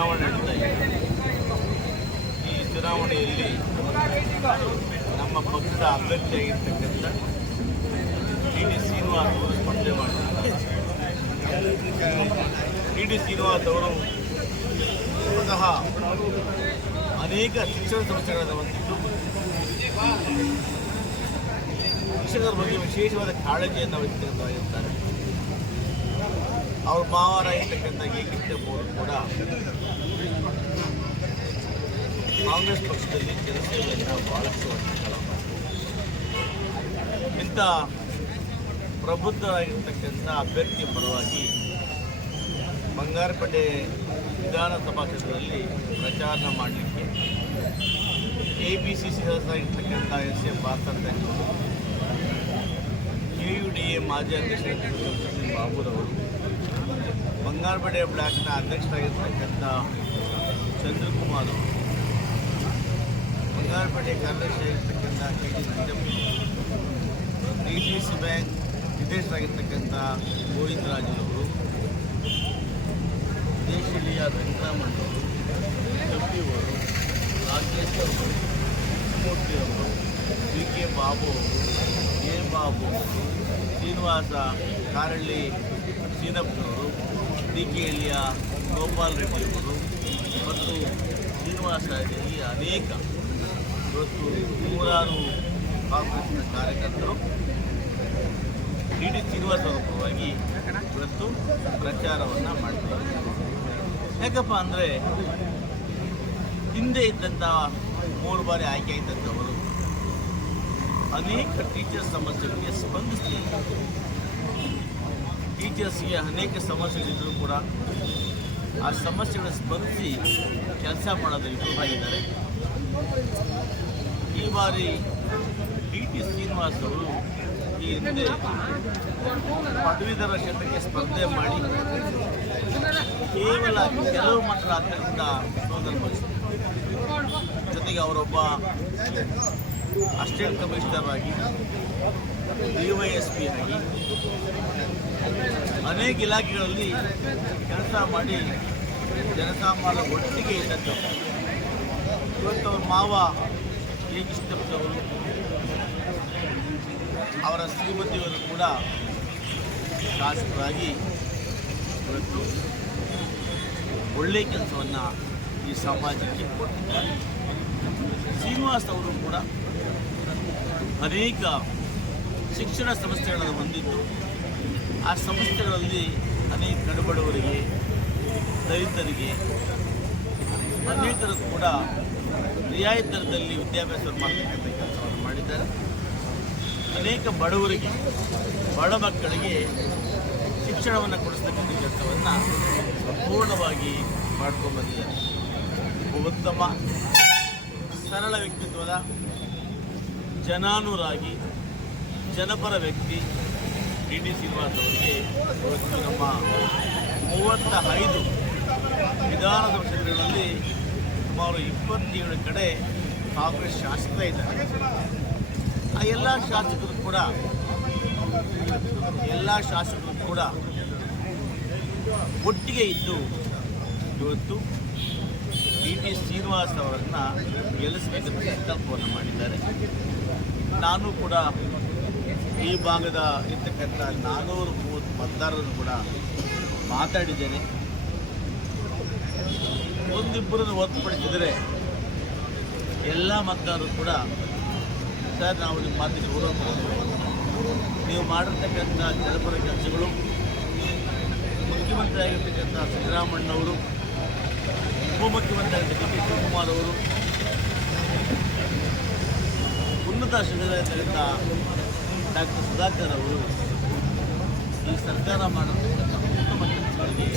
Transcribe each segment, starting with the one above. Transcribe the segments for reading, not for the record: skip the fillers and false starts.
ಚುನಾವಣೆ ನಡೀತಾ ಇದೆ. ಈ ಚುನಾವಣೆಯಲ್ಲಿ ನಮ್ಮ ಪಕ್ಷದ ಅಭ್ಯರ್ಥಿಯಾಗಿರ್ತಕ್ಕಂಥ ಡಿ ಶ್ರೀನಿವಾಸ್ ಅವರು ಸ್ಪರ್ಧೆ ಮಾಡಿದ್ದಾರೆ. ಡಿ ಶ್ರೀನಿವಾಸ್ ಅವರು ಸ್ವತಃ ಅನೇಕ ಶಿಕ್ಷಣ ಸಂಸ್ಥೆಗಳನ್ನು ಹೊಂದಿದ್ದು ಶಿಕ್ಷಕರ ಬಗ್ಗೆ ವಿಶೇಷವಾದ ಕಾಳಜಿಯನ್ನು ವಹಿಸಿಕೊಂಡಿದ್ದಾರೆ. ಅವ್ರ ಮಾವರ ಇರ್ತಕ್ಕಂಥ ಕೆ ಕೃಷ್ಣಪ್ಪ ಅವರು ಕೂಡ ಕಾಂಗ್ರೆಸ್ ಪಕ್ಷದಲ್ಲಿ ಜನಸೇವೆಯನ್ನು ಬಹಳಷ್ಟು ವರ್ಷಗಳ ಇಂಥ ಪ್ರಬುದ್ಧರಾಗಿರ್ತಕ್ಕಂಥ ಅಭ್ಯರ್ಥಿ ಪರವಾಗಿ ಬಂಗಾರಪೇಟೆ ವಿಧಾನಸಭಾ ಕ್ಷೇತ್ರದಲ್ಲಿ ಪ್ರಚಾರ ಮಾಡಲಿಕ್ಕೆ KPCC ಸದಸ್ಯರಾಗಿರ್ತಕ್ಕಂಥ ಎಸ್ ಪಾರ್ಥಾರ್ಥವರು, KUDA ಮಾಜಿ ಅಧ್ಯಕ್ಷರಾಗಿರ್ತಕ್ಕಂಥ ಬಾಬುರವರು, ಬಂಗಾರಪೇಟೆ ಬ್ಲಾಕ್ನ ಅಧ್ಯಕ್ಷರಾಗಿರ್ತಕ್ಕಂಥ ಚಂದ್ರಕುಮಾರ್ ಅವರು, ಬಂಗಾರಪೇಟೆ ಕಾರ್ಯದರ್ಶಿಯಾಗಿರ್ತಕ್ಕಂಥ KD ನಂಜಪ್ಪ, DCC ಬ್ಯಾಂಕ್ ನಿರ್ದೇಶಕರಾಗಿರ್ತಕ್ಕಂಥ ಗೋವಿಂದರಾಜರವರು, ದೇಶೀಯ ವೆಂಕಟರಾಮಣ್ಣವರು, ಅವರು, ರಾಜೇಶ್ ಅವರು, ಮೂರ್ತಿ ಅವರು, BK ಬಾಬು ಅವರು, A ಬಾಬು ಅವರು, ಶ್ರೀನಿವಾಸ ಕಾರಳ್ಳಿ ಸೀನಪ್ಪನವರು, DKLಯ ಗೋಪಾಲ್ ರೆಡ್ಡಿ ಅವರು ಮತ್ತು ಶ್ರೀನಿವಾಸ ಈ ಅನೇಕ ಇವತ್ತು ನೂರಾರು ಕಾಂಗ್ರೆಸ್ನ ಕಾರ್ಯಕರ್ತರು ಡಿ ಶ್ರೀನಿವಾಸ್ ಅವರ ಪರವಾಗಿ ಇವತ್ತು ಪ್ರಚಾರವನ್ನು ಮಾಡ್ತಾರೆ. ಯಾಕಪ್ಪ ಅಂದರೆ ಹಿಂದೆ ಇದ್ದಂಥ 3 ಬಾರಿ ಆಯ್ಕೆ ಇದ್ದಂಥವರು ಅನೇಕ ಟೀಚರ್ಸ್ ಸಮಸ್ಯೆಗಳಿಗೆ ಸ್ಪಂದಿಸಿ ಟೀಚರ್ಸ್ಗೆ ಅನೇಕ ಸಮಸ್ಯೆಗಳಿದ್ದರೂ ಕೂಡ ಆ ಸಮಸ್ಯೆಗಳನ್ನು ಸ್ಪಂದಿಸಿ ಕೆಲಸ ಮಾಡೋದು ವಿಫಲರಾಗಿದ್ದಾರೆ. ಈ ಬಾರಿ ಡಿ ಶ್ರೀನಿವಾಸ್ ಅವರು ಈ ಹಿಂದೆ ಪದವೀಧರ ಕ್ಷೇತ್ರಕ್ಕೆ ಸ್ಪರ್ಧೆ ಮಾಡಿ ಕೇವಲ ಕೆಲವು ಮಾತ್ರ ಆದ್ದರಿಂದ ಸೋದರ ಜೊತೆಗೆ ಅವರೊಬ್ಬ ಅಸಿಸ್ಟೆಂಟ್ ಕಮಿಷನರ್ ಆಗಿ DYSP ಆಗಿ ಅನೇಕ ಇಲಾಖೆಗಳಲ್ಲಿ ಕೆಲಸ ಮಾಡಿ ಜನಸಾಮಾನ್ಯರ ಒಟ್ಟಿಗೆ ಇದ್ದಂಥವರು. ಇವತ್ತು ಅವ್ರ ಮಾವ ಕೆ ಕೃಷ್ಣಪ್ಪನವರು, ಅವರ ಶ್ರೀಮತಿಯವರು ಕೂಡ ಶಾಸಕರಾಗಿ ಇವತ್ತು ಒಳ್ಳೆಯ ಕೆಲಸವನ್ನು ಈ ಸಮಾಜಕ್ಕೆ ಕೊಟ್ಟಿದ್ದಾರೆ. ಶ್ರೀನಿವಾಸ್ ಅವರು ಕೂಡ ಅನೇಕ ಶಿಕ್ಷಣ ಸಂಸ್ಥೆಗಳನ್ನು ಹೊಂದಿದ್ದು ಆ ಸಂಸ್ಥೆಗಳಲ್ಲಿ ಅನೇಕ ಕಡುಬಡವರಿಗೆ, ದಲಿತರಿಗೆ, ಅನೇಕರು ಕೂಡ ರಿಯಾಯಿತಿ ದರದಲ್ಲಿ ವಿದ್ಯಾಭ್ಯಾಸ ಮಾಡತಕ್ಕಂಥ ಕೆಲಸವನ್ನು ಮಾಡಿದ್ದಾರೆ. ಅನೇಕ ಬಡವರಿಗೆ, ಬಡ ಮಕ್ಕಳಿಗೆ ಶಿಕ್ಷಣವನ್ನು ಕೊಡಿಸ್ತಕ್ಕಂಥ ಕೆಲಸವನ್ನು ಸಂಪೂರ್ಣವಾಗಿ ಮಾಡ್ಕೊಂಡ್ಬಂದಿದ್ದಾರೆ. ಉತ್ತಮ ಸರಳ ವ್ಯಕ್ತಿತ್ವದ ಜನಾನುರಾಗಿ ಜನಪರ ವ್ಯಕ್ತಿ ಡಿ ಶ್ರೀನಿವಾಸ್ ಅವರಿಗೆ ಇವತ್ತು ನಮ್ಮ 35 ವಿಧಾನಸಭಾ ಕ್ಷೇತ್ರಗಳಲ್ಲಿ ಸುಮಾರು 27 ಕಡೆ ಕಾಂಗ್ರೆಸ್ ಶಾಸಕರೇ ಇದ್ದಾರೆ. ಆ ಎಲ್ಲ ಶಾಸಕರು ಕೂಡ ಒಟ್ಟಿಗೆ ಇದ್ದು ಇವತ್ತು ಡಿ ಶ್ರೀನಿವಾಸ್ ಅವರನ್ನು ಗೆಲ್ಲಿಸಬೇಕಂತ ಸಂಕಲ್ಪವನ್ನು ಮಾಡಿದ್ದಾರೆ. ನಾನು ಕೂಡ ಈ ಭಾಗದ ಇರ್ತಕ್ಕಂಥ 430 ಮತದಾರರನ್ನು ಕೂಡ ಮಾತಾಡಿದ್ದೇನೆ. ಒಂದಿಬ್ಬರನ್ನು ಹೊರತುಪಡಿಸಿದರೆ ಎಲ್ಲ ಮತದಾರರು ಕೂಡ ಸರ್, ನಾವು ನಿಮ್ಮ ಮಾತಿಗೆ ಗೌರವ ಕೊಡ್ತೇವೆ, ನೀವು ಮಾಡಿರ್ತಕ್ಕಂಥ ಜನಪರ ಕೆಲಸಗಳು, ಮುಖ್ಯಮಂತ್ರಿ ಆಗಿರ್ತಕ್ಕಂಥ ಸಿದ್ದರಾಮಣ್ಣವರು, ಉಪಮುಖ್ಯಮಂತ್ರಿ ಆಗಿರ್ತಕ್ಕಂಥ DK ಶಿವಕುಮಾರ್ ಅವರು, ಉನ್ನತ ಶಿಕ್ಷಣದಲ್ಲಿರ್ತಕ್ಕಂಥ ಡಾಕ್ಟರ್ ಸುಧಾಕರ್ ಅವರು ಈ ಸರ್ಕಾರ ಮಾಡಿರ್ತಕ್ಕಂಥ ಉತ್ತಮ ಕೆಲಸಗಳಿಗೆ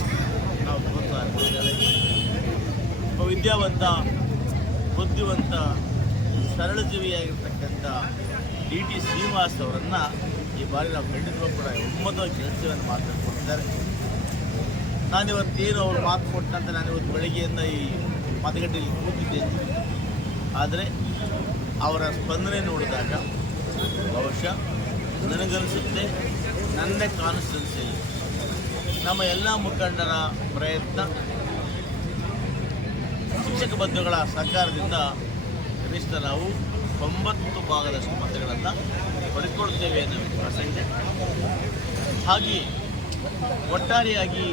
ನಾವು ಪ್ರೋತ್ಸಾಹ ಕೊಟ್ಟಿದ್ದಾರೆ. ಒಬ್ಬ ವಿದ್ಯಾವಂತ, ಬುದ್ಧಿವಂತ, ಸರಳ ಜೀವಿಯಾಗಿರ್ತಕ್ಕಂಥ ಡಿ ಶ್ರೀನಿವಾಸ್ ಅವರನ್ನು ಈ ಬಾರಿ ನಾವು ಖಂಡಿತವಾಗಿ ಕೂಡ ಒಮ್ಮತದ ಕೆಲಸವನ್ನು ಮಾತಾಡ್ಕೊಟ್ಟಿದ್ದಾರೆ. ನಾನಿವತ್ತೇನು ಅವರು ಮಾತು ಕೊಟ್ಟಂತ ನಾನಿವತ್ತು ಬೆಳಗ್ಗೆಯಿಂದ ಈ ಮಾತುಕತೆಯಲ್ಲಿ ಕೂತಿದ್ದೇನೆ. ಆದರೆ ಅವರ ಸ್ಪಂದನೆ ನೋಡಿದಾಗ ಬಹುಶಃ ನನಗನ್ನಿಸುತ್ತೆ ನನ್ನ ಕಾನ್ಸ್ಟಿಟ್ಯೂನ್ಸಿಯಲ್ಲಿ ನಮ್ಮ ಎಲ್ಲ ಮುಖಂಡರ ಪ್ರಯತ್ನ ಶಿಕ್ಷಕ ಬಂಧುಗಳ ಸಹಕಾರದಿಂದ ಕನಿಷ್ಠ ನಾವು 90 ಭಾಗದಷ್ಟು ಮತಗಳನ್ನು ಪಡೆದುಕೊಳ್ಳುತ್ತೇವೆ ಅನ್ನೋ ವಿಶ್ವಾಸ ಇದೆ. ಹಾಗೆಯೇ ಒಟ್ಟಾರೆಯಾಗಿ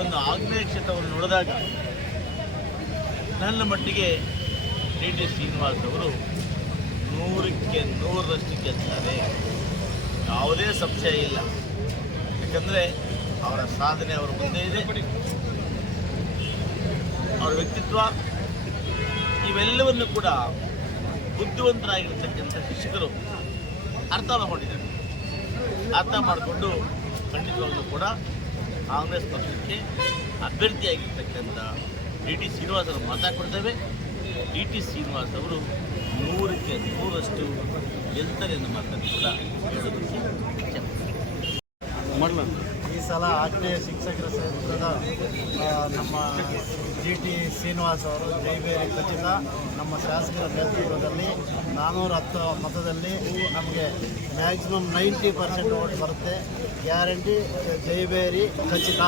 ಒಂದು ಆಗ್ನೇಯ ಕ್ಷೇತ್ರವನ್ನು ನೋಡಿದಾಗ ನನ್ನ ಮಟ್ಟಿಗೆ ಡಿ ಶ್ರೀನಿವಾಸ್ ಅವರು 100ಕ್ಕೆ 100ರಷ್ಟು ಗೆಲ್ತಾರೆ, ಯಾವುದೇ ಸಂಶಯ ಇಲ್ಲ. ಯಾಕಂದರೆ ಅವರ ಸಾಧನೆ ಅವರ ಮುಂದೆ ಇದೆ, ಅವರ ವ್ಯಕ್ತಿತ್ವ ಇವೆಲ್ಲವನ್ನು ಕೂಡ ಬುದ್ಧಿವಂತರಾಗಿರ್ತಕ್ಕಂಥ ಶಿಕ್ಷಕರು ಅರ್ಥ ಮಾಡಿಕೊಂಡಿದ್ದಾರೆ. ಅರ್ಥ ಮಾಡಿಕೊಂಡು ಖಂಡಿತವಾಗಲೂ ಕೂಡ ಕಾಂಗ್ರೆಸ್ ಪಕ್ಷಕ್ಕೆ ಅಭ್ಯರ್ಥಿಯಾಗಿರ್ತಕ್ಕಂಥ ಡಿ ಶ್ರೀನಿವಾಸರು ಮಾತಾಡ್ಕೊಡ್ತೇವೆ. ಡಿ ಶ್ರೀನಿವಾಸ್ ಅವರು 100ಕ್ಕೆ 100ರಷ್ಟು ಗೆಲ್ತಾರೆ ಅನ್ನೋ ಮಾತನ್ನು ಕೂಡ ಹೇಳೋದಕ್ಕೆ ಈ ಸಲ ಆಗ್ನೇಯ ಶಿಕ್ಷಕರ ಕ್ಷೇತ್ರದ ನಮ್ಮ ಡಿ ಶ್ರೀನಿವಾಸ್ ಅವರು ಜೈಬೇರಿ ಖಚಿತ. ನಮ್ಮ ಶಾಸಕರ ನೇತೃತ್ವದಲ್ಲಿ 410 ಮತದಲ್ಲಿ ನಮಗೆ ಮ್ಯಾಕ್ಸಿಮಮ್ 90% ಓಟ್ ಬರುತ್ತೆ. ಗ್ಯಾರಂಟಿ ಜೈಬೇರಿ ಖಚಿತ.